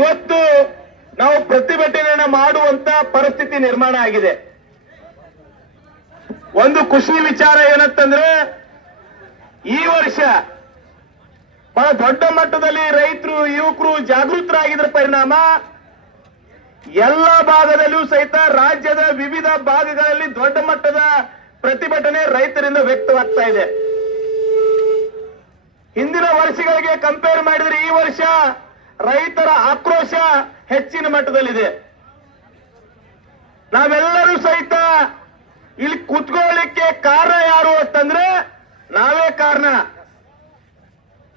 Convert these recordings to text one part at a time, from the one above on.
ಇವತ್ತು ನಾವು ಪ್ರತಿಭಟನೆ ಮಾಡುವಂತ ಪರಿಸ್ಥಿತಿ ನಿರ್ಮಾಣ ಆಗಿದೆ. ಒಂದು ಖುಷಿ ವಿಚಾರ ಏನಂತಂದ್ರೆ, ಈ ವರ್ಷ ಬಹಳ ದೊಡ್ಡ ಮಟ್ಟದಲ್ಲಿ ರೈತರು, ಯುವಕರು ಜಾಗೃತರಾಗಿದ್ರ ಪರಿಣಾಮ, ಎಲ್ಲ ಭಾಗದಲ್ಲೂ ಸಹಿತ ರಾಜ್ಯದ ವಿವಿಧ ಭಾಗಗಳಲ್ಲಿ ದೊಡ್ಡ ಮಟ್ಟದ ಪ್ರತಿಭಟನೆ ರೈತರಿಂದ ವ್ಯಕ್ತವಾಗ್ತಾ ಇದೆ. ಹಿಂದಿನ ವರ್ಷಗಳಿಗೆ ಕಂಪೇರ್ ಮಾಡಿದ್ರೆ ಈ ವರ್ಷ ರೈತರ ಆಕ್ರೋಶ ಹೆಚ್ಚಿನ ಮಟ್ಟದಲ್ಲಿದೆ. ನಾವೆಲ್ಲರೂ ಸಹಿತ ಇಲ್ಲಿ ಕುತ್ಕೊಳ್ಳಿಕ್ಕೆ ಕಾರಣ ಯಾರು ಅಂತಂದ್ರೆ ನಾವೇ ಕಾರಣ.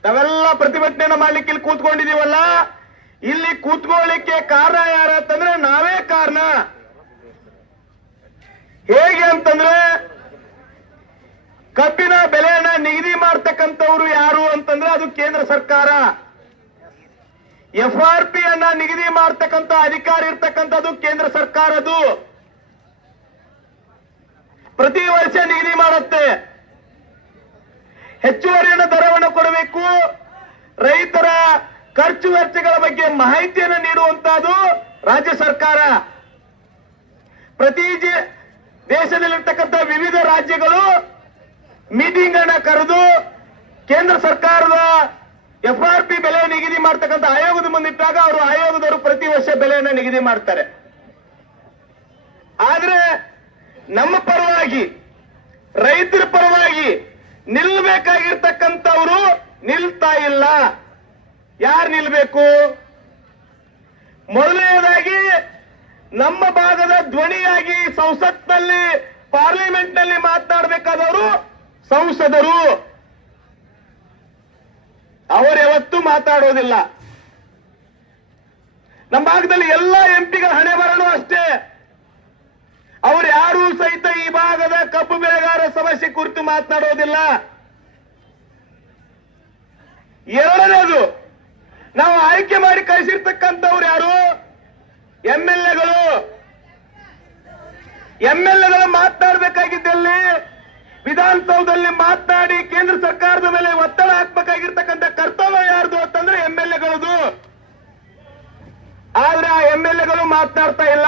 ನಾವೆಲ್ಲ ಪ್ರತಿಭಟನೆ ಮಾಡ್ಲಿಕ್ಕೆ ಇಲ್ಲಿ ಕೂತ್ಕೊಂಡಿದೀವಲ್ಲ ಇಲ್ಲಿ ಕೂತ್ಕೊಳ್ಳಿಕ್ಕೆ ಕಾರಣ ಯಾರು ಅಂತಂದ್ರೆ ನಾವೇ ಕಾರಣ. ಹೇಗೆ ಅಂತಂದ್ರೆ ಕಬ್ಬಿನ ಬೆಲೆಯನ್ನ ನಿಗದಿ ಮಾಡ್ತಕ್ಕಂಥವ್ರು ಯಾರು ಅಂತಂದ್ರೆ ಅದು ಕೇಂದ್ರ ಸರ್ಕಾರ. ಎಫ್ ಆರ್ ಪಿ ಅನ್ನ ನಿಗದಿ ಮಾಡ್ತಕ್ಕಂತ ಅಧಿಕಾರ ಇರ್ತಕ್ಕಂಥದ್ದು ಕೇಂದ್ರ ಸರ್ಕಾರದು ಪ್ರತಿ ವರ್ಷ ನಿಗದಿ ಮಾಡುತ್ತೆ. ಹೆಚ್ಚುವರಿಯನ್ನು ದರವನ್ನು ಕೊಡಬೇಕು. ರೈತರ ಖರ್ಚು ವೆಚ್ಚಗಳ ಬಗ್ಗೆ ಮಾಹಿತಿಯನ್ನು ನೀಡುವಂತಹದ್ದು ರಾಜ್ಯ ಸರ್ಕಾರ. ಪ್ರತಿ ದೇಶದಲ್ಲಿರ್ತಕ್ಕಂಥ ವಿವಿಧ ರಾಜ್ಯಗಳು ಮೀಟಿಂಗ್ ಅನ್ನ ಕರೆದು ಕೇಂದ್ರ ಸರ್ಕಾರದ ಎಫ್ ಆರ್ ಪಿ ಬೆಲೆ ನಿಗದಿ ಮಾಡ್ತಕ್ಕಂಥ ಆಯೋಗದ ಮುಂದಿಟ್ಟಾಗ ಅವರು ಆಯೋಗದವರು ಪ್ರತಿ ವರ್ಷ ಬೆಲೆಯನ್ನ ನಿಗದಿ ಮಾಡ್ತಾರೆ. ಆದ್ರೆ ನಮ್ಮ ಪರವಾಗಿ, ರೈತರ ಪರವಾಗಿ ನಿಲ್ಬೇಕಾಗಿರ್ತಕ್ಕಂಥವ್ರು ನಿಲ್ತಾ ಇಲ್ಲ. ಯಾರು ನಿಲ್ಬೇಕು? ಮೊದಲನೆಯದಾಗಿ ನಮ್ಮ ಭಾಗದ ಧ್ವನಿಯಾಗಿ ಸಂಸತ್ನಲ್ಲಿ ಪಾರ್ಲಿಮೆಂಟ್ನಲ್ಲಿ ಮಾತನಾಡಬೇಕಾದವರು ಸಂಸದರು. ಅವರು ಯಾವತ್ತೂ ಮಾತಾಡೋದಿಲ್ಲ. ನಮ್ಮ ಭಾಗದಲ್ಲಿ ಎಲ್ಲ ಎಂಪಿಗಳ ಹಣೆ ಬರಲು ಅಷ್ಟೇ. ಅವರು ಯಾರೂ ಸಹಿತ ಈ ಭಾಗದ ಕಬ್ಬು ಬೆಳೆಗಾರ ಸಮಸ್ಯೆ ಕುರಿತು ಮಾತನಾಡೋದಿಲ್ಲ. ಎರಡನೇದು, ನಾವು ಆಯ್ಕೆ ಮಾಡಿ ಕಳಿಸಿರ್ತಕ್ಕಂಥವ್ರು ಯಾರು? ಎಂಎಲ್ಎಗಳು. ಎಂಎಲ್ಎಗಳು ಮಾತನಾಡಬೇಕಾಗಿದ್ದಲ್ಲಿ ವಿಧಾನಸೌಧದಲ್ಲಿ ಮಾತನಾಡಿ ಕೇಂದ್ರ ಸರ್ಕಾರದ ಮೇಲೆ ಒತ್ತಡ ಹಾಕ್ಬೇಕಾಗಿರ್ತಕ್ಕಂಥ ಕರ್ತವ್ಯ ಯಾರ್ದು ಅಂತಂದ್ರೆ ಎಂ ಎಲ್ ಎಗಳದು. ಆದ್ರೆ ಆ ಎಂ ಎಲ್ ಎಗಳು ಮಾತನಾಡ್ತಾ ಇಲ್ಲ.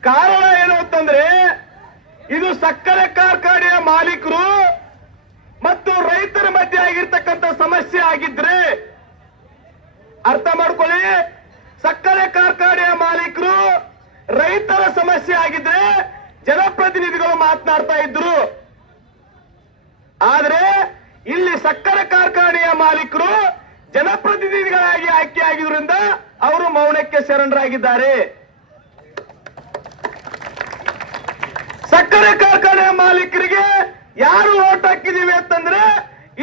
ಕಾರಣ ಏನು ಅಂತಂದ್ರೆ, ಇದು ಸಕ್ಕರೆ ಕಾರ್ಖಾನೆಯ ಮಾಲೀಕರು ಮತ್ತು ರೈತರ ಮಧ್ಯೆ ಆಗಿರ್ತಕ್ಕಂಥ ಸಮಸ್ಯೆ ಆಗಿದ್ರೆ, ಅರ್ಥ ಮಾಡ್ಕೊಳ್ಳಿ, ಸಕ್ಕರೆ ಕಾರ್ಖಾನೆಯ ಮಾಲೀಕರು ರೈತರ ಸಮಸ್ಯೆ ಆಗಿದ್ರೆ ಜನಪ್ರತಿನಿಧಿಗಳು ಮಾತನಾಡ್ತಾ ಇದ್ರು. ಆದ್ರೆ ಸಕ್ಕರೆ ಕಾರ್ಖಾನೆಯ ಮಾಲೀಕರು ಜನಪ್ರತಿನಿಧಿಗಳಾಗಿ ಆಯ್ಕೆ ಆಗಿದ್ರಿಂದ ಅವರು ಮೌನಕ್ಕೆ ಶರಣರಾಗಿದ್ದಾರೆ. ಸಕ್ಕರೆ ಕಾರ್ಖಾನೆಯ ಮಾಲೀಕರಿಗೆ ಯಾರು ಓಟ್ ಹಾಕಿದೀವಿ ಅಂತಂದ್ರೆ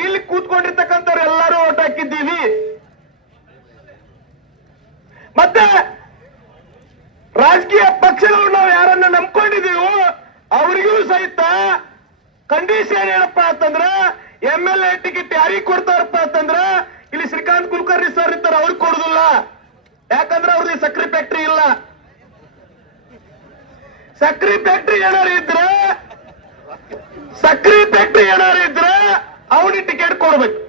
ಇಲ್ಲಿ ಕೂತ್ಕೊಂಡಿರ್ತಕ್ಕಂಥವ್ರು ಎಲ್ಲರೂ ಓಟ್ ಹಾಕಿದ್ದೀವಿ. ಮತ್ತೆ ರಾಜಕೀಯ ಪಕ್ಷಗಳು ನಾವು ಯಾರನ್ನ ನಂಬ್ಕೊಂಡಿದೀವೋ ಅವರಿಗೂ ಸಹಿತ ಕಂಡೀಷನ್ ಏನಪ್ಪಾ ಅಂತಂದ್ರ ಎಂ ಎಲ್ ಎ ಟಿಕೆಟ್ ಯಾರಿಗೆ ಕೊಡ್ತಾರಪ್ಪ ಅಂತಂದ್ರ ಇಲ್ಲಿ ಶ್ರೀಕಾಂತ್ ಕುಲಕರ್ಣಿ ಸರ್ ಇರ್ತಾರೆ, ಅವ್ರಿಗೆ ಕೊಡುದಿಲ್ಲ. ಯಾಕಂದ್ರೆ ಅವ್ರದ್ದು ಸಕ್ರಿ ಫ್ಯಾಕ್ಟ್ರಿ ಇಲ್ಲ. ಸಕ್ರಿ ಫ್ಯಾಕ್ಟ್ರಿ ಏನಾರು ಇದ್ರೆ, ಸಕ್ರಿ ಫ್ಯಾಕ್ಟ್ರಿ ಏನಾರು ಇದ್ರೆ ಅವನಿಗೆ ಟಿಕೆಟ್ ಕೊಡ್ಬೇಕು.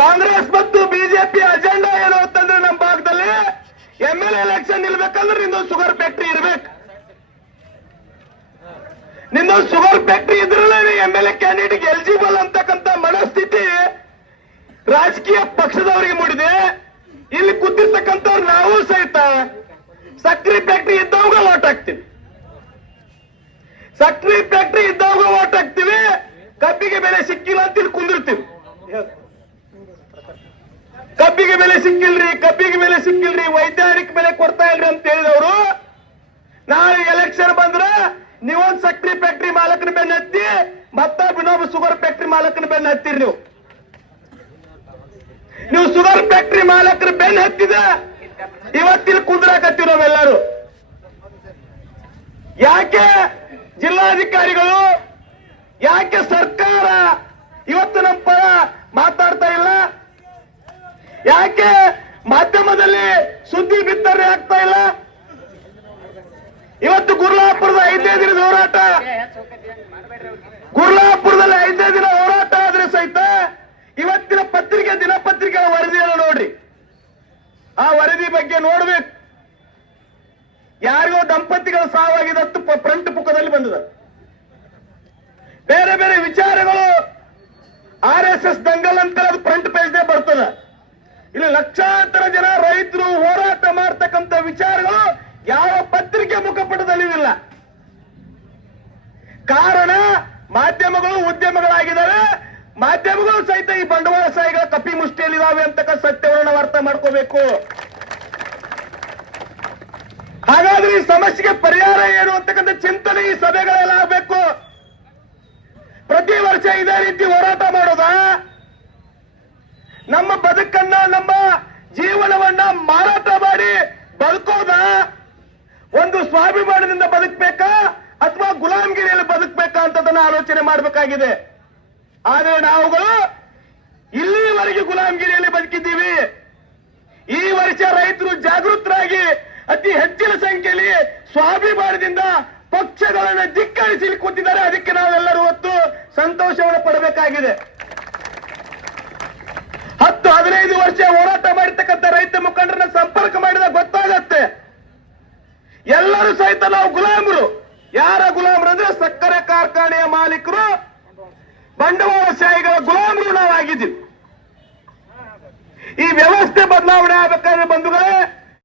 ಕಾಂಗ್ರೆಸ್ ಮತ್ತು ಬಿಜೆಪಿ ಅಜೆಂಡಾ ಏನು ಅಂತಂದ್ರೆ ನಮ್ಮ ಭಾಗದಲ್ಲಿ ಎಂ ಎಲ್ ಎಲೆಕ್ಷನ್ ನಿಲ್ಬೇಕಂದ್ರೆ ನಿಂದೊಂದು ಶುಗರ್ ಫ್ಯಾಕ್ಟ್ರಿ ಇರ್ಬೇಕು. ನಿಂದೊಂದು ಶುಗರ್ ಫ್ಯಾಕ್ಟ್ರಿ ಇದ್ರಲ್ಲೇ M L A candidate eligible ಅಂತಕ್ಕಂತ ಮನಸ್ಥಿತಿ ರಾಜಕೀಯ ಪಕ್ಷದವರಿಗೆ ಮೂಡಿದೆ. ಇಲ್ಲಿ ಕೂತಿರ್ತಕ್ಕಂಥವ್ರು ನಾವು ಸಹಿತ ಸಕ್ರಿ ಫ್ಯಾಕ್ಟ್ರಿ ಇದ್ದವಾಗ ಓಟ್ ಹಾಕ್ತೀವಿ ಸಕ್ರಿ ಫ್ಯಾಕ್ಟ್ರಿ ಇದ್ದವಾಗ ಓಟ್ ಹಾಕ್ತಿವಿ ಕಬ್ಬಿಗೆ ಬೆಲೆ ಸಿಕ್ಕಿಲ್ಲ ಅಂತ ಇಲ್ಲಿ ಕುಂದಿರ್ತೀವಿ. ಕಬ್ಬಿಗೆ ಬೆಲೆ ಸಿಕ್ಕಿಲ್ರಿ, ಕಬ್ಬಿಗೆ ಬೆಲೆ ಸಿಕ್ಕಿಲ್ರಿ ವೈಜ್ಞಾನಿಕ ನೀವೊಂದ್ ಸಕ್ರಿ ಫ್ಯಾಕ್ಟ್ರಿ ಮಾಲಕನ ಬೆನ್ನ ಹತ್ತಿ ಮತ್ತ ಇನ್ನೊಬ್ಬ ಶುಗರ್ ಫ್ಯಾಕ್ಟ್ರಿ ಮಾಲಕನ ಬೆನ್ನ ಹತ್ತಿರಿ ನೀವು. ನೀವು ಶುಗರ್ ಫ್ಯಾಕ್ಟ್ರಿ ಮಾಲಕರ ಬೆನ್ನ ಹತ್ತಿದ ಇವತ್ತಿಲ್ ಕುಂದ್ರಾಕತ್ತೀವಿ ನಾವೆಲ್ಲರೂ. ಯಾಕೆ ಜಿಲ್ಲಾಧಿಕಾರಿಗಳು, ಯಾಕೆ ಸರ್ಕಾರ ಇವತ್ತು ನಮ್ಮ ಪರ ಮಾತಾಡ್ತಾ ಇಲ್ಲ? ಯಾಕೆ ಮಾಧ್ಯಮದಲ್ಲಿ ಸುದ್ದಿ ಬಿತ್ತನೆ ಆಗ್ತಾ ಇಲ್ಲ? ಇವತ್ತು ಗುರ್ಲಾಪುರದ ಐದನೇ ದಿನದ ಹೋರಾಟ. ಗುರ್ಲಾಪುರದಲ್ಲಿ ಐದನೇ ದಿನ ಹೋರಾಟ ಆದ್ರೆ ಸಹಿತ ಇವತ್ತಿನ ಪತ್ರಿಕೆ ದಿನಪತ್ರಿಕೆ ಬಗ್ಗೆ ನೋಡ್ಬೇಕು. ಯಾರಿಗೋ ದಂಪತಿಗಳ ಸಾವಾಗಿದೆ ಅಂತ ಫ್ರಂಟ್ ಪುಕ್ಕದಲ್ಲಿ ಬಂದಿದೆ. ಬೇರೆ ಬೇರೆ ವಿಚಾರಗಳು ಆರ್ ಎಸ್ ಎಸ್ ದಂಗಲ್ ಅಂತ ಅದು ಫ್ರಂಟ್ ಪೇಜ್ ಬರ್ತದೆ. ಇಲ್ಲಿ ಲಕ್ಷಾಂತರ ಜನ ರೈತರು ಹೋರಾಟ ಮಾಡ್ತಕ್ಕಂಥ ವಿಚಾರಗಳು ಯಾವ ಪತ್ರಿಕೆ ಮುಖಪಟದಲ್ಲಿ ಇಲ್ಲ ಕಾರಣ ಮಾಧ್ಯಮಗಳು ಉದ್ಯಮಗಳಾಗಿದ್ದಾವೆ ಮಾಧ್ಯಮಗಳು ಸಹಿತ ಈ ಬಂಡವಾಳ ಬಂಡವಾಳಶಾಹಿಗಳ ಕಪಿ ಮುಷ್ಟಿಯಲ್ಲಿದ್ದಾವೆ ಅಂತಕ್ಕ ಸತ್ಯವನ್ನು ನಾವು ಅರ್ಥ ಮಾಡ್ಕೋಬೇಕು. ಹಾಗಾದ್ರೆ ಈ ಸಮಸ್ಯೆಗೆ ಪರಿಹಾರ ಏನು ಅಂತಕ್ಕಂಥ ಚಿಂತನೆ ಈ ಸಭೆಗಳೆಲ್ಲ ಆಗಬೇಕು. ಪ್ರತಿ ವರ್ಷ ಇದೇ ರೀತಿ ಹೋರಾಟ ಮಾಡೋದ? ನಮ್ಮ ಬದುಕನ್ನ, ನಮ್ಮ ಜೀವನವನ್ನ ಮಾರಾಟ ಮಾಡಿ ಬದುಕೋದ? ಒಂದು ಸ್ವಾಭಿಮಾನದಿಂದ ಬದುಕಬೇಕಾ? ಅಥವಾ ಗುಲಾಮ್ಗಿರಿಯಲ್ಲಿ ಬದುಕಬೇಕಾ ಅಂತದನ್ನ ಆಲೋಚನೆ ಮಾಡಬೇಕಾಗಿದೆ. ಆದರೆ ನಾವುಗಳು ಇಲ್ಲಿವರೆಗೆ ಗುಲಾಮ್ಗಿರಿಯಲ್ಲಿ ಬದುಕಿದ್ದೀವಿ. ಈ ವರ್ಷ ರೈತರು ಜಾಗೃತರಾಗಿ ಅತಿ ಹೆಚ್ಚಿನ ಸಂಖ್ಯೆಯಲ್ಲಿ ಸ್ವಾಭಿಮಾನದಿಂದ ಪಕ್ಷಗಳನ್ನು ಧಿಕ್ಕರಿಸಿ ಕೂತಿದ್ದಾರೆ. ಅದಕ್ಕೆ ನಾವೆಲ್ಲರೂ ಹೊತ್ತು ಸಂತೋಷವನ್ನು ಪಡಬೇಕಾಗಿದೆ. ಹತ್ತು ಹದಿನೈದು ವರ್ಷ ಹೋರಾಟ ಮಾಡಿರ್ತಕ್ಕಂಥ ರೈತ ಮುಖಂಡರನ್ನ ಸಂಪರ್ಕ ಮಾಡಿದಾಗ ಗೊತ್ತಾಗತ್ತೆ. ಎಲ್ಲರೂ ಸಹಿತ ನಾವು ಗುಲಾಮರು. ಯಾರ ಗುಲಾಮರು ಅಂದ್ರೆ ಸಕ್ಕರೆ ಕಾರ್ಖಾನೆಯ ಮಾಲೀಕರು? ಬಂಡವಾಳಶಾಹಿಗಳ ಗುಲಾಮರು ನಾವು ಆಗಿದ್ದೀವಿ. ಈ ವ್ಯವಸ್ಥೆ ಬದಲಾವಣೆ ಆಗಬೇಕಾದ್ರೆ ಬಂಧುಗಳೇ